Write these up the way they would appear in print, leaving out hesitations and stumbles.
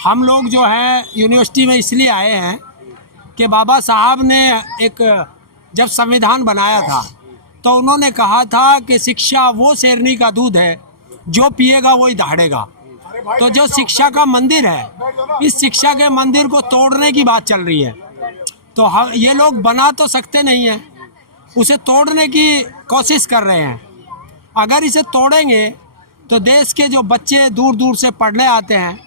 हम लोग जो है यूनिवर्सिटी में इसलिए आए हैं कि बाबा साहब ने एक जब संविधान बनाया था तो उन्होंने कहा था कि शिक्षा वो शेरनी का दूध है, जो पिएगा वही दहाड़ेगा। तो जो शिक्षा का मंदिर है, इस शिक्षा के मंदिर को तोड़ने की बात चल रही है। तो हम ये लोग बना तो सकते नहीं हैं, उसे तोड़ने की कोशिश कर रहे हैं। अगर इसे तोड़ेंगे तो देश के जो बच्चे दूर दूर से पढ़ने आते हैं,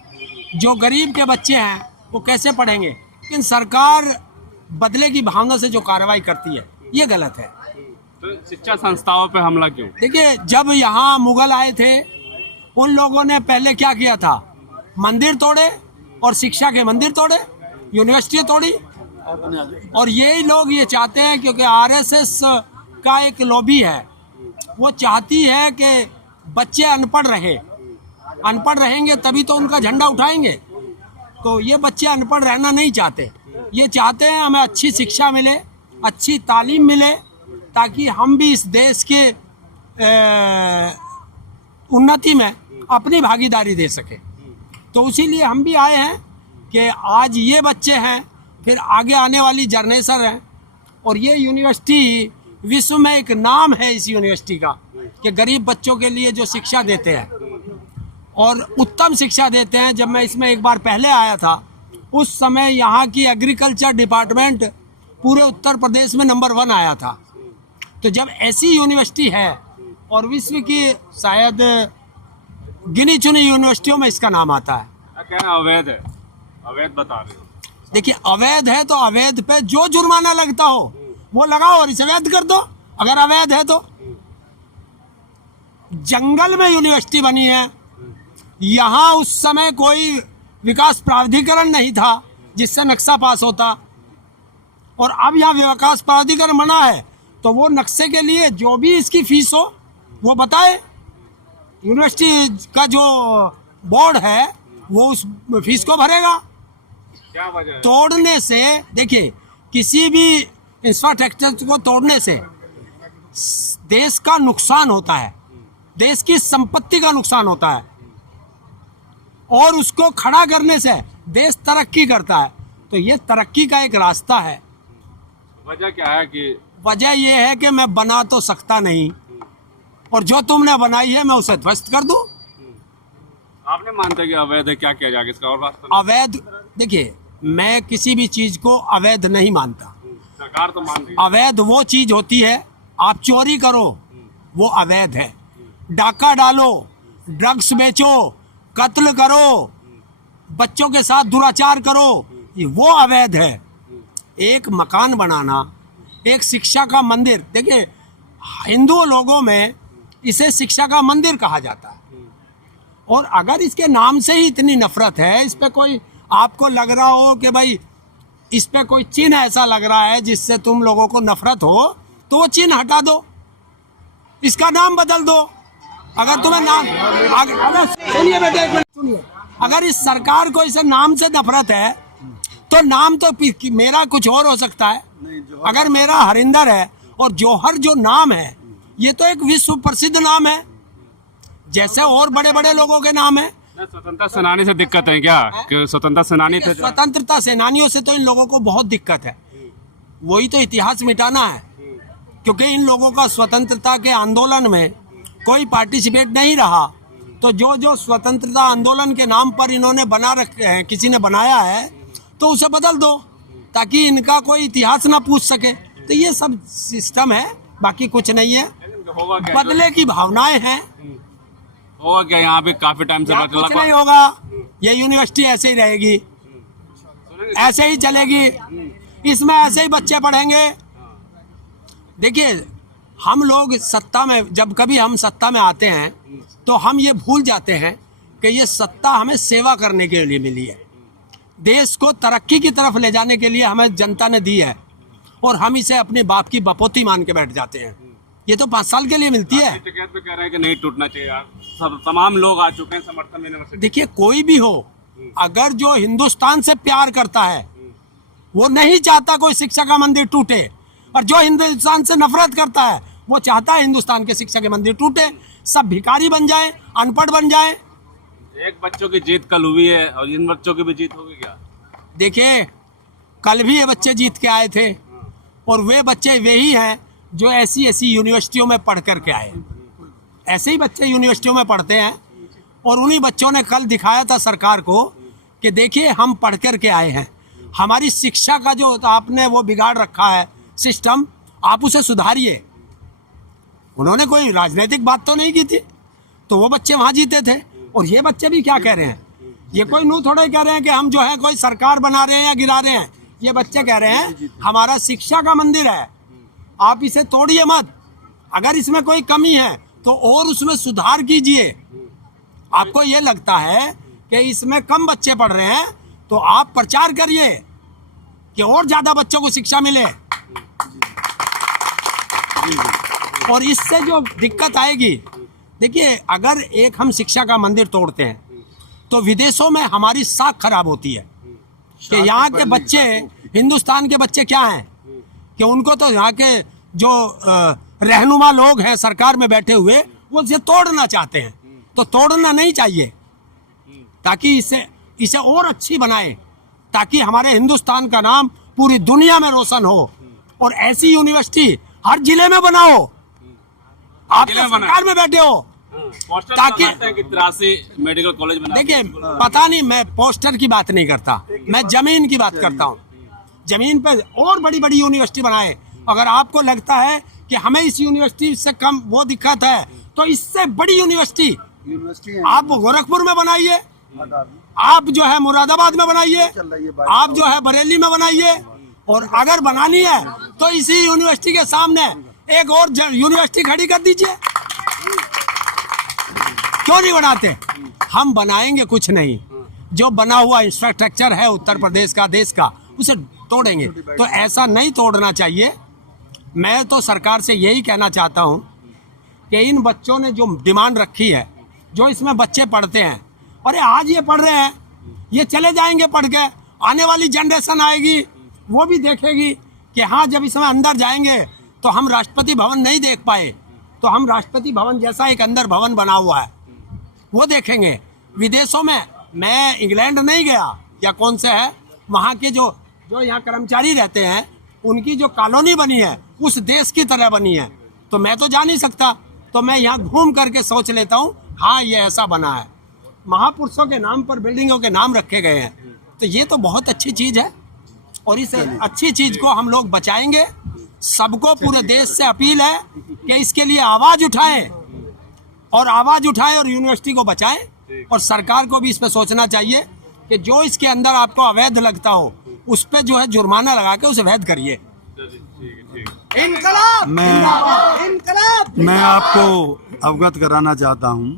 जो गरीब के बच्चे हैं, वो कैसे पढ़ेंगे? लेकिन सरकार बदले की भावना से जो कार्रवाई करती है, ये गलत है। तो शिक्षा संस्थाओं पे हमला क्यों? देखिए, जब यहाँ मुगल आए थे, उन लोगों ने पहले क्या किया था? मंदिर तोड़े और शिक्षा के मंदिर तोड़े, यूनिवर्सिटी तोड़ी। और यही लोग ये चाहते हैं, क्योंकि आरएसएस का एक लॉबी है, वो चाहती है कि बच्चे अनपढ़ रहे। अनपढ़ रहेंगे तभी तो उनका झंडा उठाएंगे। तो ये बच्चे अनपढ़ रहना नहीं चाहते, ये चाहते हैं हमें अच्छी शिक्षा मिले, अच्छी तालीम मिले, ताकि हम भी इस देश के उन्नति में अपनी भागीदारी दे सके। तो इसीलिए हम भी आए हैं कि आज ये बच्चे हैं, फिर आगे आने वाली जनरेशन है। और ये यूनिवर्सिटी विश्व में एक नाम है इस यूनिवर्सिटी का, कि गरीब बच्चों के लिए जो शिक्षा देते हैं और उत्तम शिक्षा देते हैं। जब मैं इसमें एक बार पहले आया था, उस समय यहाँ की एग्रीकल्चर डिपार्टमेंट पूरे उत्तर प्रदेश में नंबर 1 आया था। तो जब ऐसी यूनिवर्सिटी है और विश्व की शायद गिनी चुनी यूनिवर्सिटियों में इसका नाम आता है। कहना अवैध है, अवैध बता रहे हो। देखिए, अवैध है तो अवैध पे जो जुर्माना लगता हो वो लगाओ और इसे अवैध कर दो। अगर अवैध है तो जंगल में यूनिवर्सिटी बनी है, यहाँ उस समय कोई विकास प्राधिकरण नहीं था जिससे नक्शा पास होता, और अब यहाँ विकास प्राधिकरण बना है तो वो नक्शे के लिए जो भी इसकी फीस हो वो बताए। यूनिवर्सिटी का जो बोर्ड है वो उस फीस को भरेगा। क्या वजह है? तोड़ने से, देखिए, किसी भी इंफ्रास्ट्रक्चर को तोड़ने से देश का नुकसान होता है, देश की संपत्ति का नुकसान होता है, और उसको खड़ा करने से देश तरक्की करता है। तो ये तरक्की का एक रास्ता है। वजह क्या है कि? वजह ये है कि मैं बना तो सकता नहीं, और जो तुमने बनाई है मैं उसे ध्वस्त कर दूं। आपने मानते कि अवैध है, क्या किया जाएगा इसका और रास्ता? अवैध, देखिए, मैं किसी भी चीज को अवैध नहीं मानता। सरकार तो मान रही है। अवैध वो चीज होती है, आप चोरी करो वो अवैध है, डाका डालो, ड्रग्स बेचो, कत्ल करो, बच्चों के साथ दुराचार करो, ये वो अवैध है। एक मकान बनाना, एक शिक्षा का मंदिर, देखिए, हिंदू लोगों में इसे शिक्षा का मंदिर कहा जाता है। और अगर इसके नाम से ही इतनी नफरत है, इस पे कोई आपको लग रहा हो कि भाई इस पे कोई चिन्ह ऐसा लग रहा है जिससे तुम लोगों को नफरत हो, तो वो चिन्ह हटा दो, इसका नाम बदल दो। अगर तुम्हें नाम, सुनिए बेटे, एक मिनट सुनिए, अगर इस सरकार को इसे नाम से नफरत है तो नाम तो मेरा कुछ और हो सकता है। अगर मेरा हरिंदर है और जौहर जो नाम है, ये तो एक विश्व प्रसिद्ध नाम है, जैसे और बड़े बड़े लोगों के नाम है। स्वतंत्रता सेनानी से दिक्कत है क्या? कि स्वतंत्रता सेनानी थे? स्वतंत्रता सेनानियों से तो इन लोगों को बहुत दिक्कत है, वही तो इतिहास मिटाना है। क्योंकि इन लोगों का स्वतंत्रता के आंदोलन में कोई पार्टिसिपेट नहीं रहा, तो जो जो स्वतंत्रता आंदोलन के नाम पर इन्होंने बना रखे हैं, किसी ने बनाया है, तो उसे बदल दो ताकि इनका कोई इतिहास ना पूछ सके। तो ये सब सिस्टम है, बाकी कुछ नहीं है, बदले की भावनाएं हैं। होगा क्या? यहाँ पे काफी टाइम से कुछ नहीं होगा, ये यूनिवर्सिटी ऐसे ही रहेगी, ऐसे ही चलेगी, इसमें ऐसे ही बच्चे पढ़ेंगे। देखिए, हम लोग सत्ता में, जब कभी हम सत्ता में आते हैं तो हम ये भूल जाते हैं कि ये सत्ता हमें सेवा करने के लिए मिली है, देश को तरक्की की तरफ ले जाने के लिए हमें जनता ने दी है, और हम इसे अपने बाप की बपोती मान के बैठ जाते हैं। ये तो 5 साल के लिए मिलती है। टिकट पे कह रहे हैं कि नहीं टूटना चाहिए यार, सब तमाम लोग आ चुके हैं समर्थन में यूनिवर्सिटी। देखिए, कोई भी हो, अगर जो हिंदुस्तान से प्यार करता है वो नहीं चाहता कोई शिक्षा का मंदिर टूटे, और जो हिंदुस्तान से नफरत करता है वो चाहता है हिंदुस्तान के शिक्षा के मंदिर टूटे, सब भिखारी बन जाए, अनपढ़ बन जाए। एक बच्चों की जीत कल हुई है और इन बच्चों की भी जीत होगी क्या? देखिए, कल भी ये बच्चे जीत के आए थे और वे बच्चे वही हैं जो ऐसी ऐसी यूनिवर्सिटियों में पढ़ कर के आए। ऐसे ही बच्चे यूनिवर्सिटियों में पढ़ते हैं और उन्हीं बच्चों ने कल दिखाया था सरकार को कि देखिए हम पढ़ कर के आए हैं, हमारी शिक्षा का जो आपने वो बिगाड़ रखा है सिस्टम, आप उसे सुधारिए। उन्होंने कोई राजनीतिक बात तो नहीं की थी, तो वो बच्चे वहाँ जीते थे। और ये बच्चे भी क्या कह रहे हैं, ये कोई नू थोड़े कह रहे हैं कि हम जो है कोई सरकार बना रहे हैं या गिरा रहे हैं। ये बच्चे कह रहे हैं हमारा शिक्षा का मंदिर है, आप इसे तोड़िए मत, अगर इसमें कोई कमी है तो और उसमें सुधार कीजिए। आपको ये लगता है कि इसमें कम बच्चे पढ़ रहे हैं तो आप प्रचार करिए कि और ज्यादा बच्चों को शिक्षा मिले। और इससे जो दिक्कत आएगी, देखिए अगर एक हम शिक्षा का मंदिर तोड़ते हैं तो विदेशों में हमारी साख खराब होती है कि यहाँ के बच्चे, हिंदुस्तान के बच्चे क्या हैं कि उनको तो यहाँ के जो रहनुमा लोग हैं सरकार में बैठे हुए वो इसे तोड़ना चाहते हैं। तो तोड़ना नहीं चाहिए, ताकि इसे और अच्छी बनाए, ताकि हमारे हिंदुस्तान का नाम पूरी दुनिया में रोशन हो। और ऐसी यूनिवर्सिटी हर जिले में बनाओ, आप तो सरकार में बैठे हो, ताकि 83 मेडिकल कॉलेज बना। देखिए पता नहीं, मैं पोस्टर की बात नहीं करता, मैं जमीन की बात करता हूँ। जमीन पे और बड़ी बड़ी यूनिवर्सिटी बनाए। अगर आपको लगता है कि हमें इस यूनिवर्सिटी से कम वो दिक्कत है तो इससे बड़ी यूनिवर्सिटी आप गोरखपुर में बनाइए, आप जो है मुरादाबाद में बनाइए, आप जो है बरेली में बनाइए। और अगर बनानी है तो इसी यूनिवर्सिटी के सामने एक और यूनिवर्सिटी खड़ी कर दीजिए। क्यों नहीं बनाते? हम बनाएंगे कुछ नहीं, जो बना हुआ इंफ्रास्ट्रक्चर है उत्तर प्रदेश का, देश का, उसे तोड़ेंगे। तो ऐसा नहीं तोड़ना चाहिए। मैं तो सरकार से यही कहना चाहता हूँ कि इन बच्चों ने जो डिमांड रखी है, जो इसमें बच्चे पढ़ते हैं, अरे आज ये पढ़ रहे हैं, ये चले जाएंगे पढ़ के, आने वाली जनरेशन आएगी वो भी देखेगी कि हाँ जब इसमें अंदर जाएंगे तो हम राष्ट्रपति भवन नहीं देख पाए, तो हम राष्ट्रपति भवन जैसा एक अंदर भवन बना हुआ है वो देखेंगे। विदेशों में, मैं इंग्लैंड नहीं गया या कौन से है, वहाँ के जो यहाँ कर्मचारी रहते हैं उनकी जो कॉलोनी बनी है उस देश की तरह बनी है। तो मैं तो जा नहीं सकता, तो मैं यहाँ घूम करके सोच लेता हूँ हाँ ये ऐसा बना है। महापुरुषों के नाम पर बिल्डिंगों के नाम रखे गए हैं, तो ये तो बहुत अच्छी चीज़ है और इस अच्छी चीज़ को हम लोग बचाएंगे। सबको पूरे देश से अपील है कि इसके लिए आवाज़ उठाएं और यूनिवर्सिटी को बचाएं। और सरकार को भी इस पे सोचना चाहिए कि जो इसके अंदर आपको अवैध लगता हो उस पे जो है जुर्माना लगा के उसे वैध करिए। इनकलाब! मैं आपको अवगत कराना चाहता हूं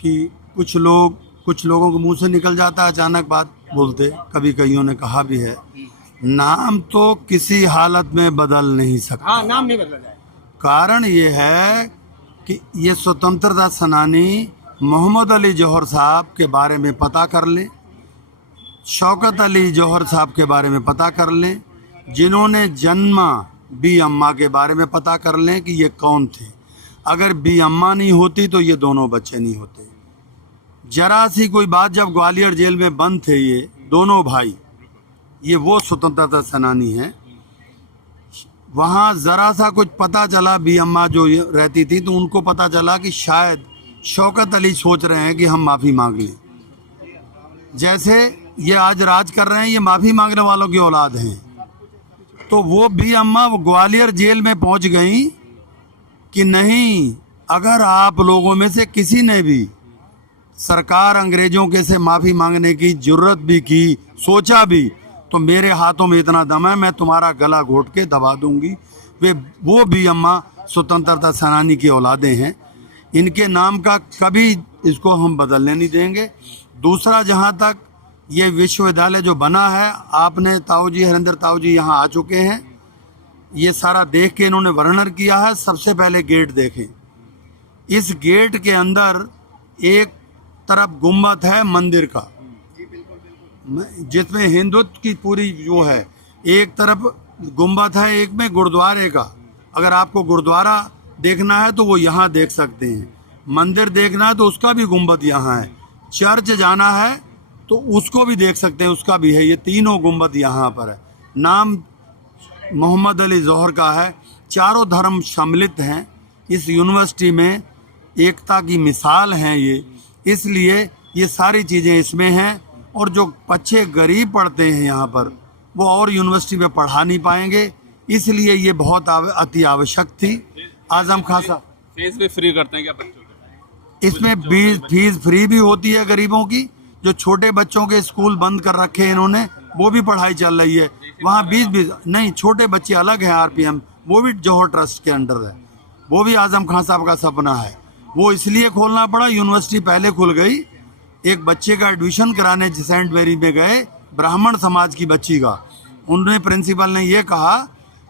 कि कुछ लोगों के मुंह से निकल जाता है अचानक बात बोलते, कभी कईयों ने कहा भी है, नाम तो किसी हालत में बदल नहीं सकता। हाँ, नाम नहीं बदला जाए। कारण ये है कि ये स्वतंत्रता सेनानी मोहम्मद अली जौहर साहब के बारे में पता कर लें, शौकत अली जौहर साहब के बारे में पता कर लें, जिन्होंने जन्मा बी अम्मा के बारे में पता कर लें कि ये कौन थे। अगर बी अम्मा नहीं होती तो ये दोनों बच्चे नहीं होते। जरा सी कोई बात, जब ग्वालियर जेल में बंद थे ये दोनों भाई, ये वो स्वतंत्रता सेनानी हैं, वहाँ ज़रा सा कुछ पता चला, बी अम्मा जो रहती थी तो उनको पता चला कि शायद शौकत अली सोच रहे हैं कि हम माफ़ी मांग लें। जैसे ये आज राज कर रहे हैं, ये माफ़ी मांगने वालों की औलाद हैं। तो वो बी अम्मा ग्वालियर जेल में पहुंच गई कि नहीं, अगर आप लोगों में से किसी ने भी सरकार अंग्रेजों के से माफ़ी मांगने की जरूरत भी की, सोचा भी, तो मेरे हाथों में इतना दम है, मैं तुम्हारा गला घोट के दबा दूंगी। वो बी अम्मा स्वतंत्रता सेनानी की औलादें हैं। इनके नाम का कभी इसको हम बदलने नहीं देंगे। दूसरा, जहाँ तक ये विश्वविद्यालय जो बना है, आपने ताऊ जी, हरिंदर ताऊ जी यहाँ आ चुके हैं, ये सारा देख के इन्होंने वर्णन किया है। सबसे पहले गेट देखें, इस गेट के अंदर एक तरफ गुम्बद है मंदिर का, जिसमें हिंदुत्व की पूरी जो है, एक तरफ गुम्बद है, एक में गुरुद्वारे का। अगर आपको गुरुद्वारा देखना है तो वो यहाँ देख सकते हैं, मंदिर देखना है तो उसका भी गुम्बद यहाँ है। चर्च जाना है तो उसको भी देख सकते हैं, उसका भी है। ये तीनों गुंबद यहाँ पर है। नाम मोहम्मद अली जौहर का है। चारों धर्म सम्मिलित हैं इस यूनिवर्सिटी में, एकता की मिसाल हैं ये, इसलिए ये सारी चीज़ें इसमें हैं। और जो बच्चे गरीब पढ़ते हैं यहाँ पर, वो और यूनिवर्सिटी में पढ़ा नहीं पाएंगे, इसलिए ये बहुत अति आवश्यक थी। आजम खान साहब फीस भी फ्री करते हैं क्या बच्चों को? इसमें फीस फ्री भी होती है गरीबों की। जो छोटे बच्चों के स्कूल बंद कर रखे हैं इन्होंने, वो भी पढ़ाई चल रही है वहाँ। 20 नहीं, छोटे बच्चे अलग हैं RPM, वो भी जौहर ट्रस्ट के अंडर है। वो भी आजम खान साहब का सपना है, वो इसलिए खोलना पड़ा। यूनिवर्सिटी पहले खुल गई, एक बच्चे का एडमिशन कराने सेंट मेरी में गए, ब्राह्मण समाज की बच्ची का। उन्होंने प्रिंसिपल ने ये कहा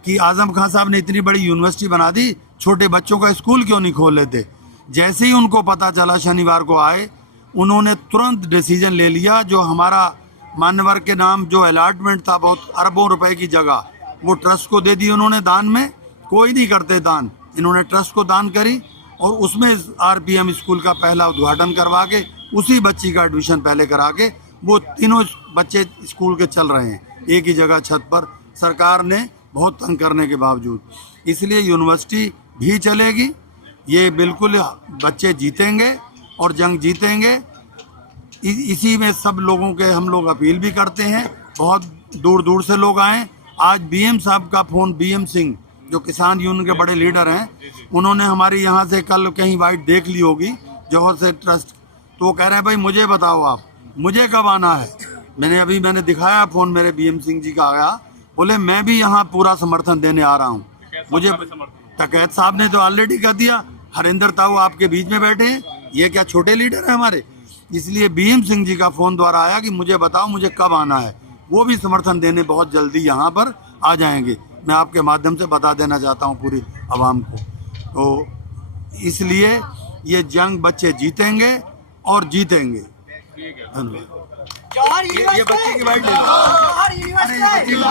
कि आजम खान साहब ने इतनी बड़ी यूनिवर्सिटी बना दी, छोटे बच्चों का स्कूल क्यों नहीं खोल लेते। जैसे ही उनको पता चला, शनिवार को आए, उन्होंने तुरंत डिसीजन ले लिया। जो हमारा मान्यवर के नाम जो अलॉटमेंट था, बहुत अरबों रुपए की जगह, वो ट्रस्ट को दे दी उन्होंने दान में। कोई नहीं करते दान, इन्होंने ट्रस्ट को दान करी और उसमें RPM स्कूल का पहला उद्घाटन करवा के उसी बच्ची का एडमिशन पहले करा के वो तीनों बच्चे स्कूल के चल रहे हैं एक ही जगह छत पर, सरकार ने बहुत तंग करने के बावजूद। इसलिए यूनिवर्सिटी भी चलेगी, ये बिल्कुल बच्चे जीतेंगे और जंग जीतेंगे। इसी में सब लोगों के हम लोग अपील भी करते हैं, बहुत दूर दूर से लोग आए। आज BM साहब का फ़ोन, BM सिंह जो किसान यूनियन के बड़े लीडर हैं, उन्होंने हमारी यहाँ से कल कहीं वाइट देख ली होगी जौहर से ट्रस्ट, तो वो कह रहे हैं भाई मुझे बताओ आप, मुझे कब आना है। मैंने दिखाया फ़ोन, मेरे BM सिंह जी का आया, बोले मैं भी यहाँ पूरा समर्थन देने आ रहा हूँ। मुझे टकैत साहब ने तो ऑलरेडी कह दिया, हरिंदर ताऊ आपके बीच में बैठे हैं, ये क्या छोटे लीडर हैं हमारे। इसलिए BM सिंह जी का फ़ोन द्वारा आया कि मुझे बताओ मुझे कब आना है। वो भी समर्थन देने बहुत जल्दी यहाँ पर आ जाएंगे। मैं आपके माध्यम से बता देना चाहता हूँ पूरी आवाम को। तो इसलिए ये जंग बच्चे जीतेंगे और जीतेंगे। धन्यवाद। जौहर ये बच्चे की बाइट ले लो। यूनिवर्सिटी